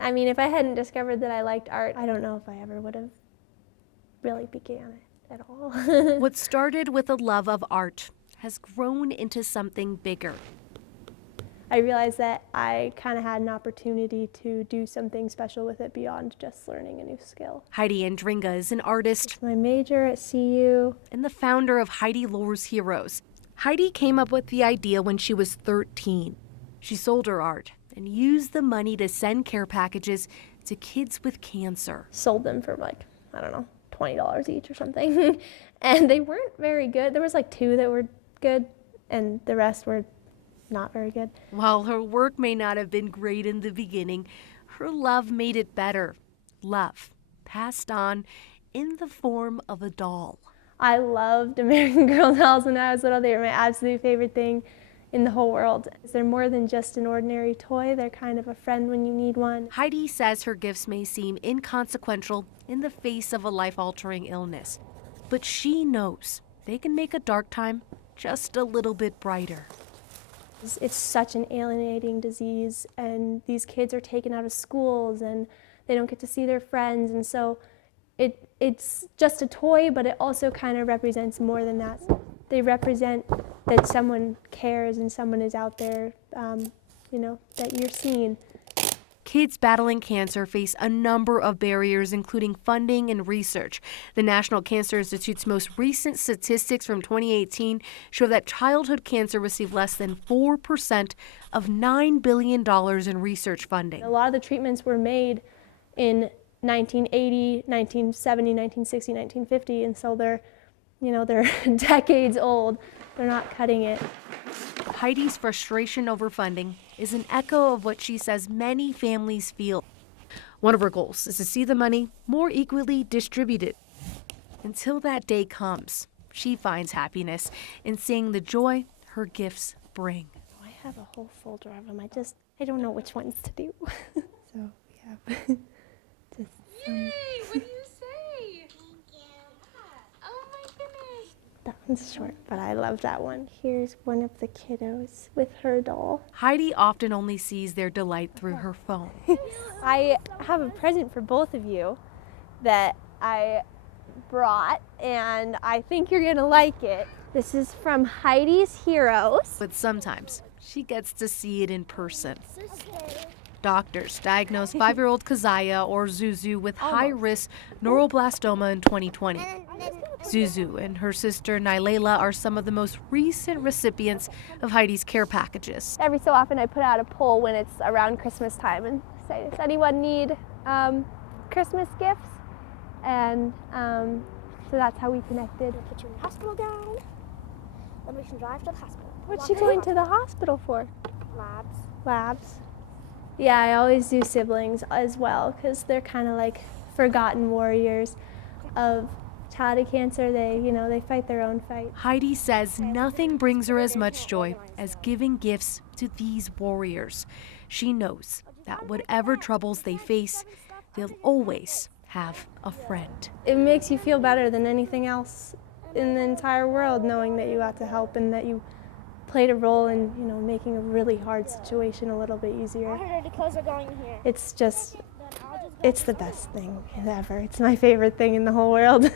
I mean, if I hadn't discovered that I liked art, I don't know if I ever would have really began it at all. What started with a love of art has grown into something bigger. I realized that I kind of had an opportunity to do something special with it beyond just learning a new skill. Heidi Andringa is an artist. It's my major at CU. And the founder of Heidi Lures Heroes. Heidi came up with the idea when she was 13. She sold her art and used the money to send care packages to kids with cancer. Sold them for like, I don't know, $20 each or something. And they weren't very good. There was like 2 that were good and the rest were not very good. While her work may not have been great in the beginning, her love made it better. Love passed on in the form of a doll. I loved American Girl dolls when I was little. They were my absolute favorite thing in the whole world. They're more than just an ordinary toy. They're kind of a friend when you need one. Heidi says her gifts may seem inconsequential in the face of a life-altering illness, but she knows they can make a dark time just a little bit brighter. It's such an alienating disease, and these kids are taken out of schools and they don't get to see their friends, and so it's just a toy, but it also kind of represents more than that. They represent that someone cares and someone is out there, that you're seen. Kids battling cancer face a number of barriers, including funding and research. The National Cancer Institute's most recent statistics from 2018 show that childhood cancer received less than 4% of $9 billion in research funding. A lot of the treatments were made in 1980, 1970, 1960, 1950, and so they're decades old. They're not cutting it. Heidi's frustration over funding is an echo of what she says many families feel. One of her goals is to see the money more equally distributed. Until that day comes, she finds happiness in seeing the joy her gifts bring. I have a whole folder of them. I don't know which ones to do. So we have just Yay! What do you say? Thank you. Oh my goodness. That one's short, but I love that one. Here's one of the kiddos with her doll. Heidi often only sees their delight through her phone. I have a present for both of you that I brought, and I think you're gonna like it. This is from Heidi's Heroes. But sometimes she gets to see it in person. Doctors diagnosed 5-year-old Kazaya, or Zuzu, with high-risk neuroblastoma in 2020. Zuzu and her sister Nylela are some of the most recent recipients of Heidi's care packages. Every so often I put out a poll when it's around Christmas time and say, does anyone need Christmas gifts? And so that's how we connected. We'll put you in the hospital gown, then we can drive to the hospital. What's she going to the hospital for? Labs. Labs. Yeah, I always do siblings as well because they're kind of like forgotten warriors of childhood cancer. They fight their own fight. Heidi says nothing brings her as much joy as giving gifts to these warriors. She knows that whatever troubles they face, they'll always have a friend. It makes you feel better than anything else in the entire world, knowing that you got to help and that you played a role in, making a really hard situation a little bit easier. The clothes are going here. It's the best thing ever. It's my favorite thing in the whole world.